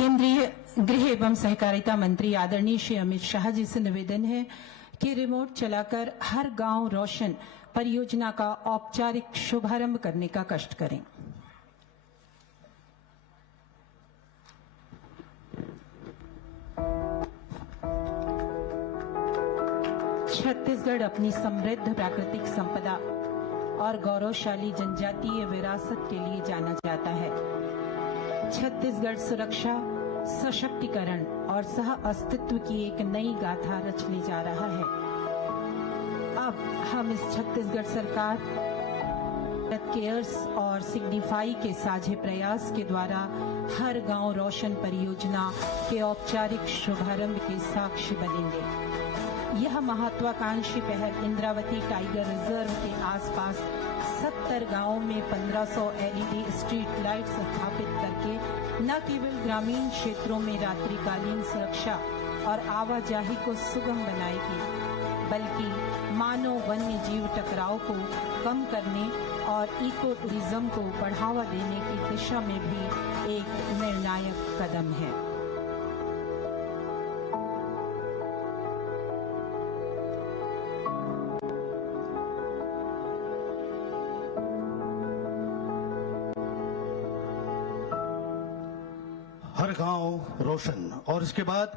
केंद्रीय गृह एवं सहकारिता मंत्री आदरणीय श्री अमित शाह जी से निवेदन है कि रिमोट चलाकर हर गांव रोशन परियोजना का औपचारिक शुभारंभ करने का कष्ट करें। छत्तीसगढ़ अपनी समृद्ध प्राकृतिक संपदा और गौरवशाली जनजातीय विरासत के लिए जाना जाता है। छत्तीसगढ़ सुरक्षा, सशक्तिकरण और सह अस्तित्व की एक नई गाथा रचने जा रहा है। अब हम इस छत्तीसगढ़ सरकार केयर्स और सिग्निफाई के साझे प्रयास के द्वारा हर गांव रोशन परियोजना के औपचारिक शुभारंभ के साक्षी बनेंगे। यह महत्वाकांक्षी पहल इंद्रावती टाइगर रिजर्व के आसपास 70 गांवों में 1500 एलईडी स्ट्रीट लाइट्स स्थापित करके न केवल ग्रामीण क्षेत्रों में रात्रिकालीन सुरक्षा और आवाजाही को सुगम बनाएगी, बल्कि मानव वन्य जीव टकराव को कम करने और इको टूरिज्म को बढ़ावा देने की दिशा में भी एक निर्णायक कदम है। हर गांव रोशन। और इसके बाद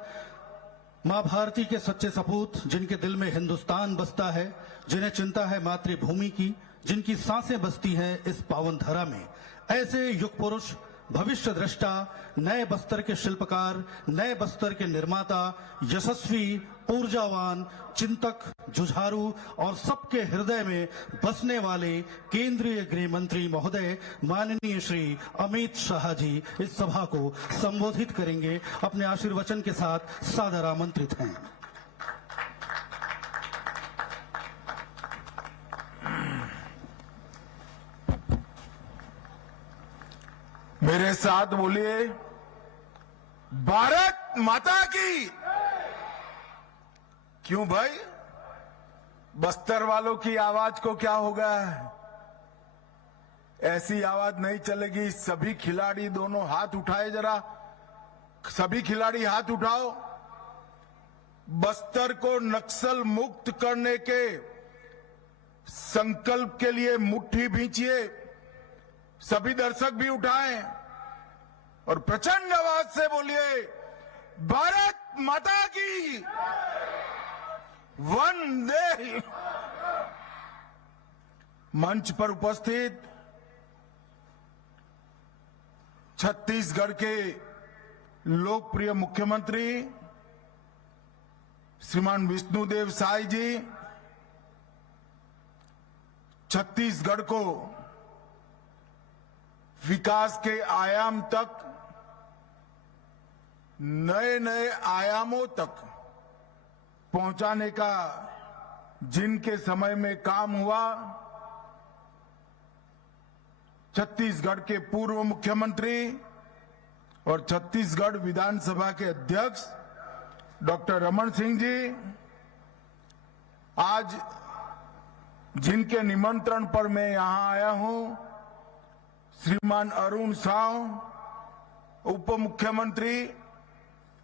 मां भारती के सच्चे सपूत, जिनके दिल में हिंदुस्तान बसता है, जिन्हें चिंता है मातृभूमि की, जिनकी सांसें बसती हैं इस पावन धरा में, ऐसे युग पुरुष, भविष्य दृष्टा, नए बस्तर के शिल्पकार, नए बस्तर के निर्माता, यशस्वी, ऊर्जावान, चिंतक, जुझारू और सबके हृदय में बसने वाले केंद्रीय गृह मंत्री महोदय माननीय श्री अमित शाह जी इस सभा को संबोधित करेंगे। अपने आशीर्वचन के साथ सादर आमंत्रित हैं। मेरे साथ बोलिए, भारत माता की। क्यों भाई, बस्तर वालों की आवाज को क्या होगा? ऐसी आवाज नहीं चलेगी। सभी खिलाड़ी दोनों हाथ उठाए जरा, सभी खिलाड़ी हाथ उठाओ। बस्तर को नक्सल मुक्त करने के संकल्प के लिए मुट्ठी भींचिए। सभी दर्शक भी उठाएं और प्रचंड आवाज से बोलिए, भारत माता की वंदे। मंच पर उपस्थित छत्तीसगढ़ के लोकप्रिय मुख्यमंत्री श्रीमान विष्णुदेव साय जी, छत्तीसगढ़ को विकास के आयाम तक, नए नए आयामों तक पहुंचाने का जिनके समय में काम हुआ, छत्तीसगढ़ के पूर्व मुख्यमंत्री और छत्तीसगढ़ विधानसभा के अध्यक्ष डॉक्टर रमन सिंह जी, आज जिनके निमंत्रण पर मैं यहां आया हूं, श्रीमान अरुण साव, उप मुख्यमंत्री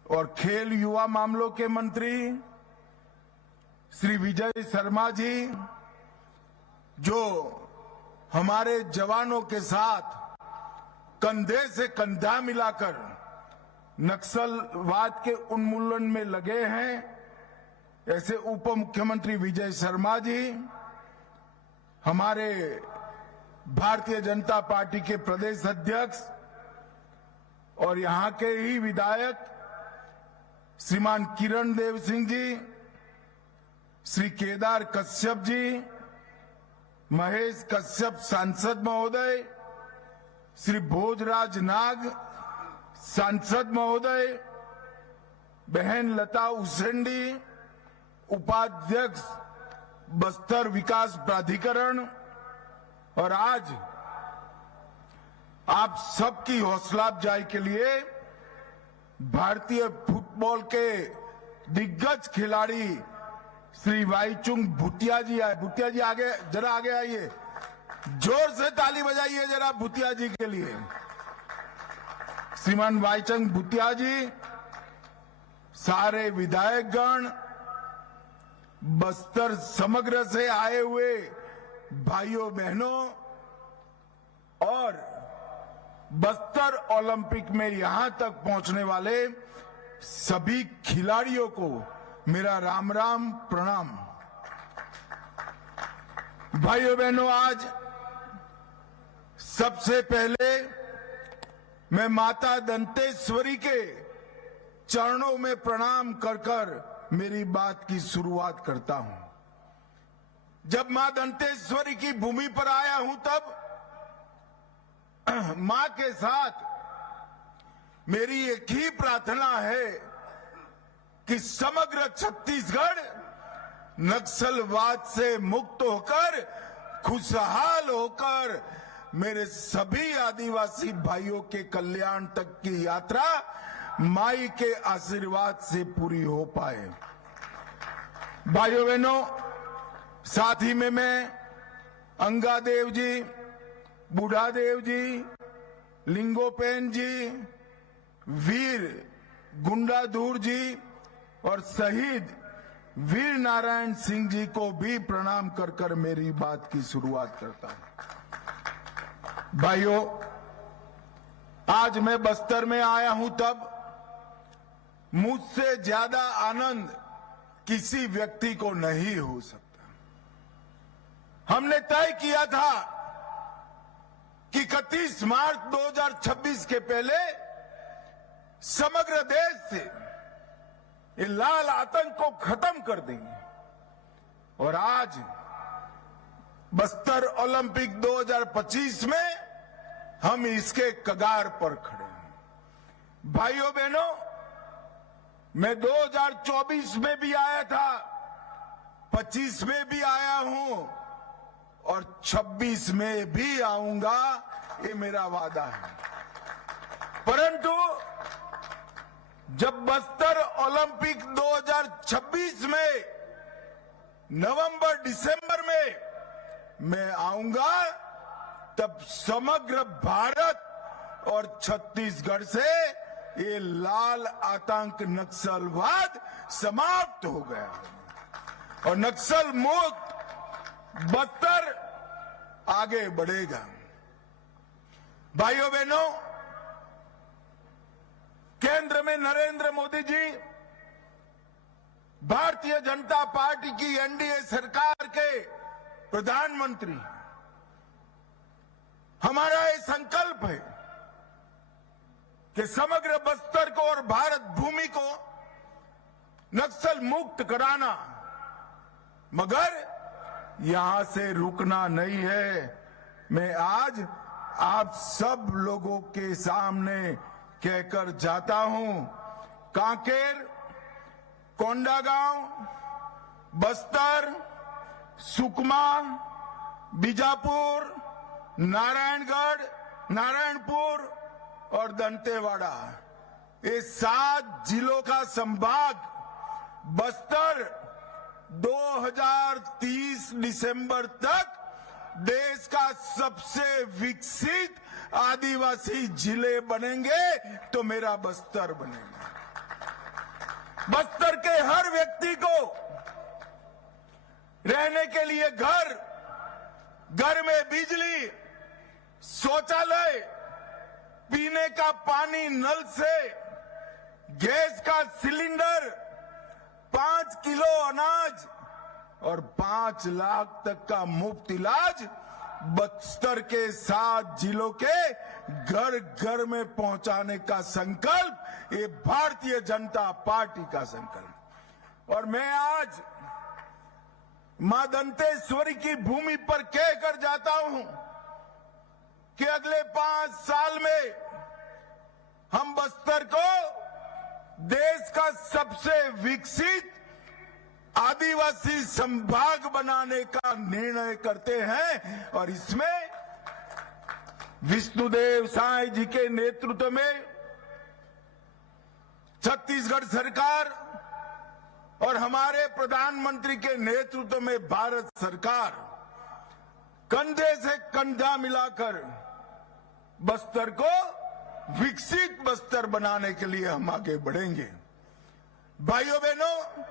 और खेल युवा मामलों के मंत्री, श्री विजय शर्मा जी, जो हमारे जवानों के साथ कंधे से कंधा मिलाकर नक्सलवाद के उन्मूलन में लगे हैं, ऐसे उप मुख्यमंत्री विजय शर्मा जी, हमारे भारतीय जनता पार्टी के प्रदेश अध्यक्ष और यहां के ही विधायक श्रीमान किरण देव सिंह जी, श्री केदार कश्यप जी, महेश कश्यप सांसद महोदय, श्री भोजराज नाग सांसद महोदय, बहन लता उसेंडी, उपाध्यक्ष बस्तर विकास प्राधिकरण, और आज आप सबकी हौसला अफजाई के लिए भारतीय फुटबॉल के दिग्गज खिलाड़ी श्री वाईचुंग भूटिया जी आए। भूटिया जी आगे जरा आगे आइए, जोर से ताली बजाइए जरा भूटिया जी के लिए। श्रीमान वाईचंग भूतिया जी, सारे विधायकगण, बस्तर समग्र से आए हुए भाइयों बहनों और बस्तर ओलंपिक में यहां तक पहुंचने वाले सभी खिलाड़ियों को मेरा राम राम प्रणाम। भाइयों बहनों, आज सबसे पहले मैं माता दंतेश्वरी के चरणों में प्रणाम कर कर मेरी बात की शुरुआत करता हूं। जब मां दंतेश्वरी की भूमि पर आया हूं तब मां के साथ मेरी एक ही प्रार्थना है कि समग्र छत्तीसगढ़ नक्सलवाद से मुक्त होकर, खुशहाल होकर मेरे सभी आदिवासी भाइयों के कल्याण तक की यात्रा माई के आशीर्वाद से पूरी हो पाए। भाइयों बहनों, साथ ही में मैं अंगादेव जी, बूढ़ादेव जी, लिंगोपेन जी, वीर गुंडाधुर जी और शहीद वीर नारायण सिंह जी को भी प्रणाम कर कर मेरी बात की शुरुआत करता हूं। भाइयों, आज मैं बस्तर में आया हूं तब मुझसे ज्यादा आनंद किसी व्यक्ति को नहीं हो सकता। हमने तय किया था कि 31 मार्च 2026 के पहले समग्र देश से ये लाल आतंक को खत्म कर देंगे और आज बस्तर ओलंपिक 2025 में हम इसके कगार पर खड़े हैं। भाइयों बहनों, मैं 2024 में भी आया था, 25 में भी आया हूं और 26 में भी आऊंगा, ये मेरा वादा है। परंतु जब बस्तर ओलंपिक 2026 में नवंबर दिसंबर में मैं आऊंगा, तब समग्र भारत और छत्तीसगढ़ से ये लाल आतंक नक्सलवाद समाप्त हो गया और नक्सल मुक्त बस्तर आगे बढ़ेगा। भाइयों बहनों, केंद्र में नरेंद्र मोदी जी भारतीय जनता पार्टी की एनडीए सरकार के प्रधानमंत्री। हमारा ये संकल्प है कि समग्र बस्तर को और भारत भूमि को नक्सल मुक्त कराना, मगर यहां से रुकना नहीं है। मैं आज आप सब लोगों के सामने कहकर जाता हूं, कांकेर, कोंडागांव, बस्तर, सुकमा, बीजापुर, नारायणगढ़, नारायणपुर और दंतेवाड़ा, ये 7 जिलों का संभाग बस्तर 2030 दिसंबर तक देश का सबसे विकसित आदिवासी जिले बनेंगे तो मेरा बस्तर बनेगा। बस्तर के हर व्यक्ति को रहने के लिए घर, घर में बिजली, शौचालय, पीने का पानी नल से, गैस का सिलेंडर, 5 किलो अनाज और 5 लाख तक का मुफ्त इलाज बस्तर के 7 जिलों के घर घर में पहुंचाने का संकल्प ये भारतीय जनता पार्टी का संकल्प। और मैं आज मां दंतेश्वरी की भूमि पर कहकर जाता हूं कि अगले 5 साल में हम बस्तर को देश का सबसे विकसित आदिवासी संभाग बनाने का निर्णय करते हैं और इसमें विष्णुदेव साय जी के नेतृत्व में छत्तीसगढ़ सरकार और हमारे प्रधानमंत्री के नेतृत्व में भारत सरकार कंधे से कंधा मिलाकर बस्तर को विकसित बस्तर बनाने के लिए हम आगे बढ़ेंगे। भाइयों बहनों,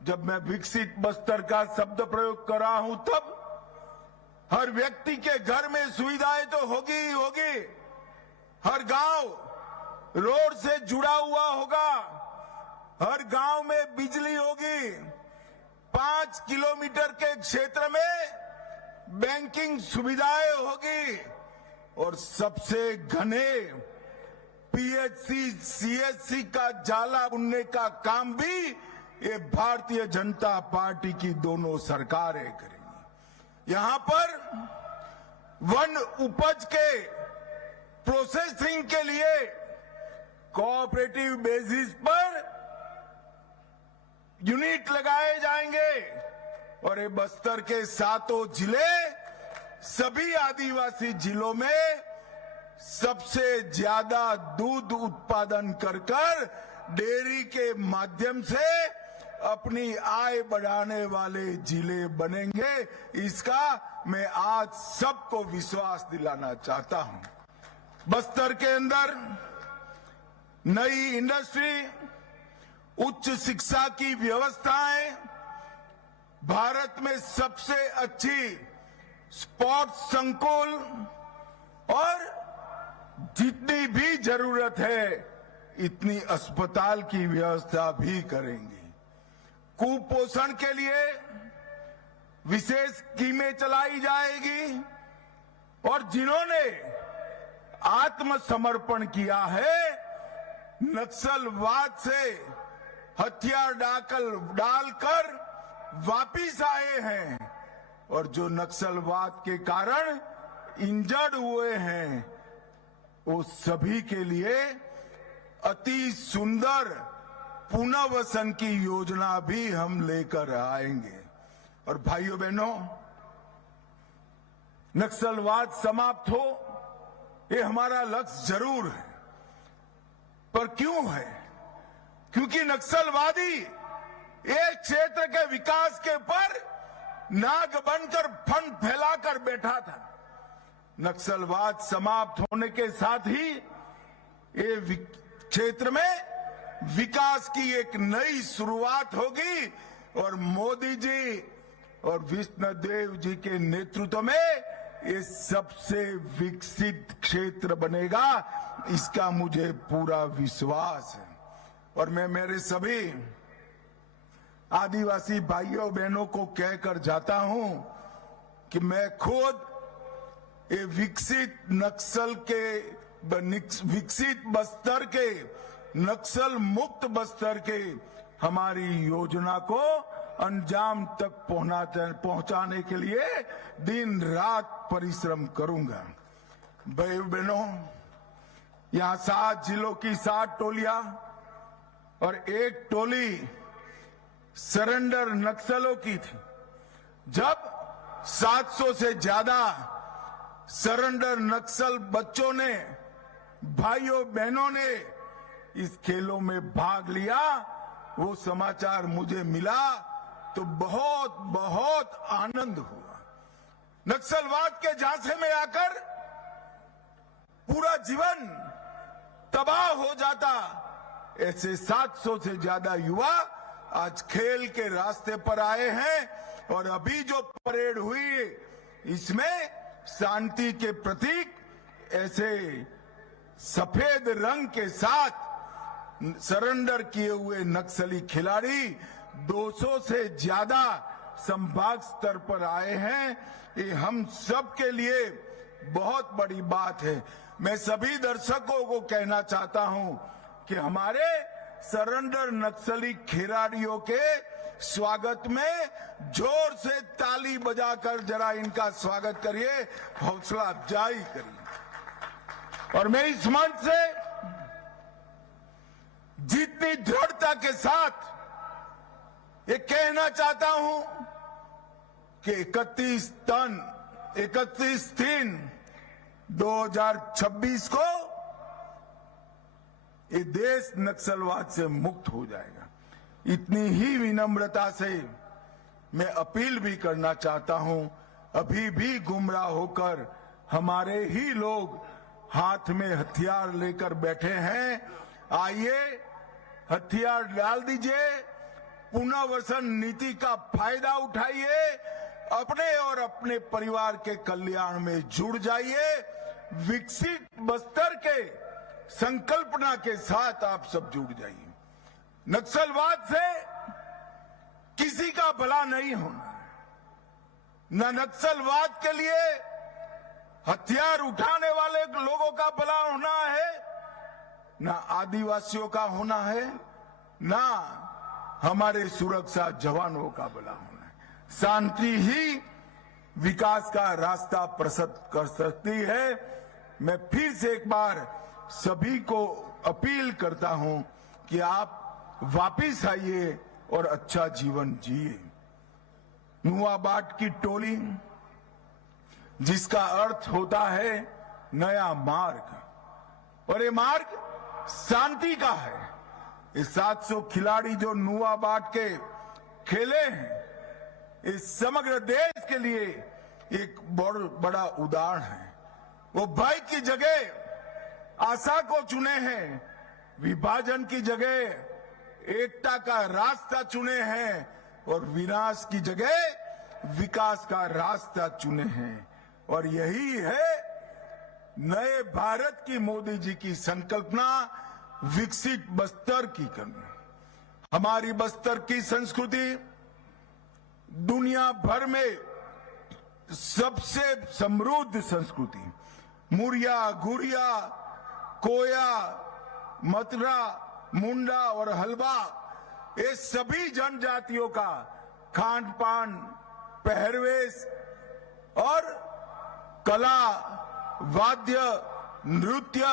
जब मैं विकसित बस्तर का शब्द प्रयोग कर रहा हूं तब हर व्यक्ति के घर में सुविधाएं तो होगी ही होगी, हर गांव रोड से जुड़ा हुआ होगा, हर गांव में बिजली होगी, 5 किलोमीटर के क्षेत्र में बैंकिंग सुविधाएं होगी और सबसे घने पीएचसी सीएचसी का जाला बुनने का काम भी ये भारतीय जनता पार्टी की दोनों सरकारें करेंगी। यहां पर वन उपज के प्रोसेसिंग के लिए कोऑपरेटिव बेसिस पर यूनिट लगाए जाएंगे और ये बस्तर के 7 जिले सभी आदिवासी जिलों में सबसे ज्यादा दूध उत्पादन कर डेयरी के माध्यम से अपनी आय बढ़ाने वाले जिले बनेंगे। इसका मैं आज सबको विश्वास दिलाना चाहता हूं। बस्तर के अंदर नई इंडस्ट्री, उच्च शिक्षा की व्यवस्थाएं, भारत में सबसे अच्छी स्पोर्ट्स संकुल और जितनी भी जरूरत है इतनी अस्पताल की व्यवस्था भी करेंगे। कुपोषण के लिए विशेष स्कीमें चलाई जाएगी और जिन्होंने आत्मसमर्पण किया है, नक्सलवाद से हथियार डालकर वापिस आए हैं और जो नक्सलवाद के कारण इंजर्ड हुए हैं, वो सभी के लिए अति सुंदर पुनर्वसन की योजना भी हम लेकर आएंगे। और भाइयों बहनों, नक्सलवाद समाप्त हो ये हमारा लक्ष्य जरूर है, पर क्यों है? क्योंकि नक्सलवादी एक क्षेत्र के विकास के ऊपर नाग बनकर फंड फैलाकर बैठा था। नक्सलवाद समाप्त होने के साथ ही ये क्षेत्र में विकास की एक नई शुरुआत होगी और मोदी जी और विष्णुदेव जी के नेतृत्व में ये सबसे विकसित क्षेत्र बनेगा, इसका मुझे पूरा विश्वास है। और मैं मेरे सभी आदिवासी भाइयों बहनों को कहकर जाता हूं कि मैं खुद ये विकसित बस्तर के, नक्सल मुक्त बस्तर के हमारी योजना को अंजाम तक पहुंचाने के लिए दिन रात परिश्रम करूंगा। भाई बहनों, यहां 7 जिलों की 7 टोलियां और 1 टोली सरेंडर नक्सलों की थी। जब 700 से ज्यादा सरेंडर नक्सल बच्चों ने, भाइयों बहनों ने इस खेलों में भाग लिया, वो समाचार मुझे मिला तो बहुत बहुत आनंद हुआ। नक्सलवाद के झांसे में आकर पूरा जीवन तबाह हो जाता, ऐसे 700 से ज्यादा युवा आज खेल के रास्ते पर आए हैं। और अभी जो परेड हुई इसमें शांति के प्रतीक ऐसे सफेद रंग के साथ सरेंडर किए हुए नक्सली खिलाड़ी 200 से ज्यादा संभाग स्तर पर आए हैं। ये हम सब के लिए बहुत बड़ी बात है। मैं सभी दर्शकों को कहना चाहता हूं कि हमारे सरेंडर नक्सली खिलाड़ियों के स्वागत में जोर से ताली बजाकर जरा इनका स्वागत करिए, हौसला अफजाई करिए। और मैं इस मंच से जितनी दृढ़ता के साथ ये कहना चाहता हूं कि 31/3/2026 को ये देश नक्सलवाद से मुक्त हो जाएगा। इतनी ही विनम्रता से मैं अपील भी करना चाहता हूं, अभी भी गुमराह होकर हमारे ही लोग हाथ में हथियार लेकर बैठे हैं। आइए हथियार डाल दीजिए, पुनर्वसन नीति का फायदा उठाइए, अपने और अपने परिवार के कल्याण में जुड़ जाइए। विकसित बस्तर के संकल्पना के साथ आप सब जुड़ जाइए। नक्सलवाद से किसी का भला नहीं होना है। न नक्सलवाद के लिए हथियार उठाने वाले लोगों का भला होना है, न आदिवासियों का होना है, न हमारे सुरक्षा जवानों का भला होना है। शांति ही विकास का रास्ता प्रशस्त कर सकती है। मैं फिर से एक बार सभी को अपील करता हूं कि आप वापिस आइए और अच्छा जीवन जिए। नुआबाट की टोली, जिसका अर्थ होता है नया मार्ग, और ये मार्ग शांति का है। ये 700 खिलाड़ी जो नुआबाट के खेले हैं, इस समग्र देश के लिए एक बहुत बड़ा उदाहरण है। वो भय की जगह आशा को चुने हैं, विभाजन की जगह एकता का रास्ता चुने हैं, और विनाश की जगह विकास का रास्ता चुने हैं। और यही है नए भारत की मोदी जी की संकल्पना, विकसित बस्तर की करना। हमारी बस्तर की संस्कृति दुनिया भर में सबसे समृद्ध संस्कृति, मुरिया, गुड़िया, कोया, मतरा, मुंडा और हलवा, ये सभी जनजातियों का खान पान, पहरवेश और कला, वाद्य, नृत्य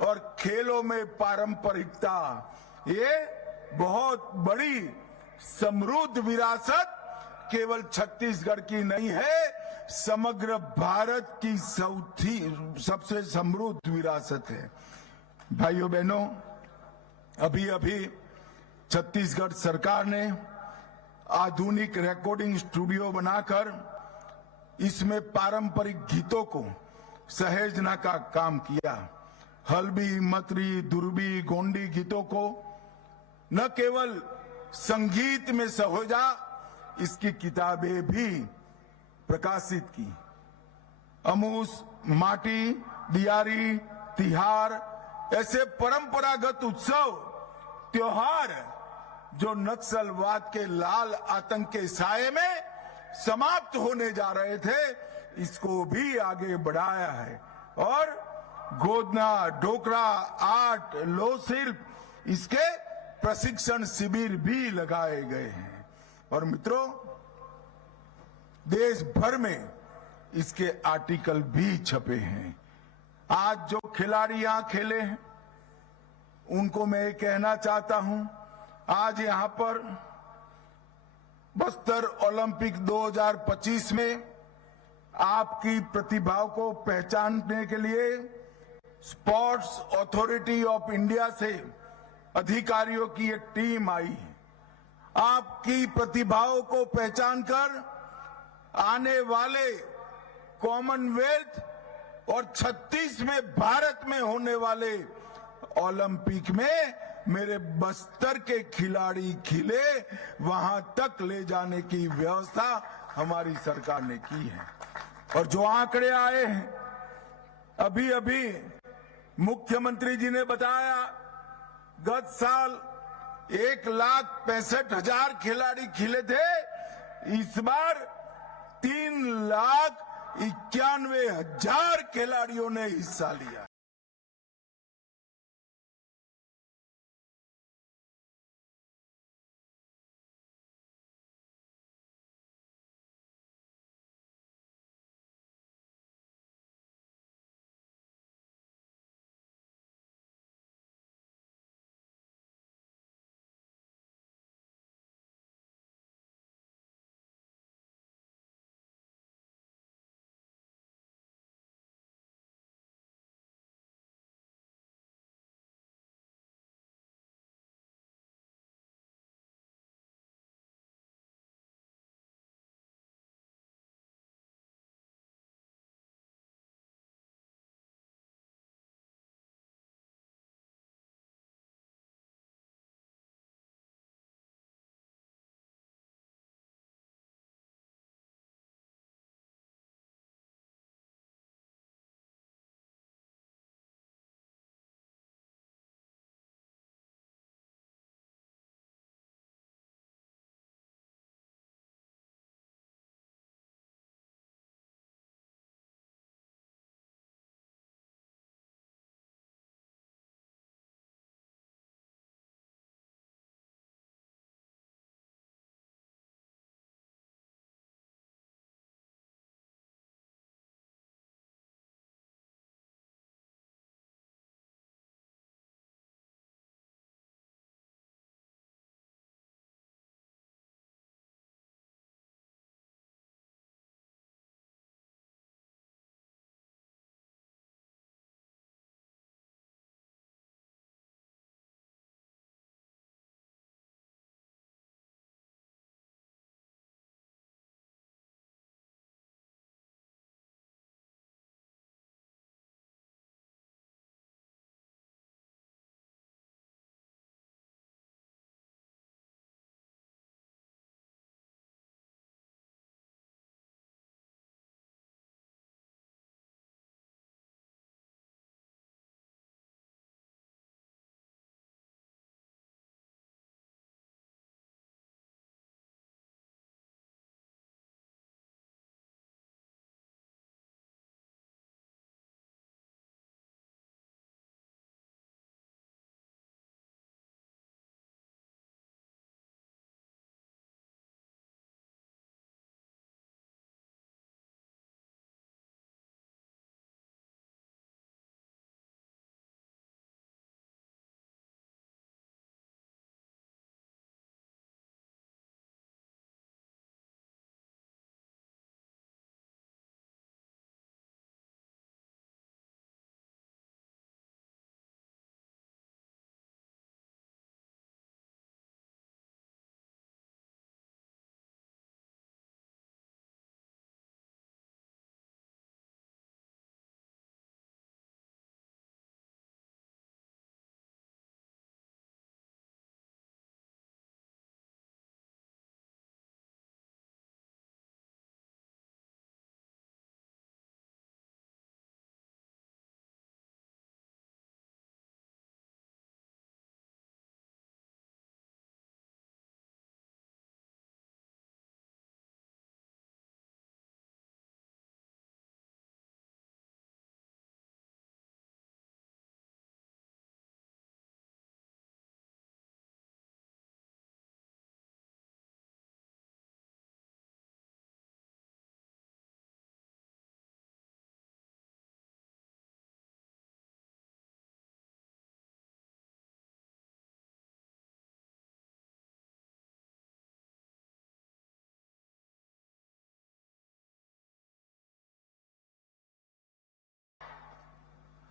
और खेलों में पारंपरिकता, ये बहुत बड़ी समृद्ध विरासत केवल छत्तीसगढ़ की नहीं है, समग्र भारत की सबसे समृद्ध विरासत है। भाइयों बहनों, अभी अभी छत्तीसगढ़ सरकार ने आधुनिक रिकॉर्डिंग स्टूडियो बनाकर इसमें पारंपरिक गीतों को सहेजना का काम किया। हल्बी, मतरी, दुर्बी, गोंडी गीतों को न केवल संगीत में सहेजा, इसकी किताबें भी प्रकाशित की। अमूस, माटी, दियारी, तिहार ऐसे परंपरागत उत्सव, त्योहार जो नक्सलवाद के लाल आतंक के साये में समाप्त होने जा रहे थे, इसको भी आगे बढ़ाया है। और गोदना, डोकरा, आर्ट, लोह शिल्प, इसके प्रशिक्षण शिविर भी लगाए गए हैं। और मित्रों, देश भर में इसके आर्टिकल भी छपे हैं। आज जो खिलाड़ी यहां खेले हैं, उनको मैं कहना चाहता हूं, आज यहां पर बस्तर ओलंपिक 2025 में आपकी प्रतिभाओं को पहचानने के लिए स्पोर्ट्स अथॉरिटी ऑफ इंडिया से अधिकारियों की एक टीम आई है। आपकी प्रतिभाओं को पहचानकर आने वाले कॉमनवेल्थ और 36 में भारत में होने वाले ओलंपिक में मेरे बस्तर के खिलाड़ी खिले, वहां तक ले जाने की व्यवस्था हमारी सरकार ने की है। और जो आंकड़े आए हैं, अभी अभी मुख्यमंत्री जी ने बताया, गत साल 1,65,000 खिलाड़ी खिले थे, इस बार 3,91,000 खिलाड़ियों ने हिस्सा लिया।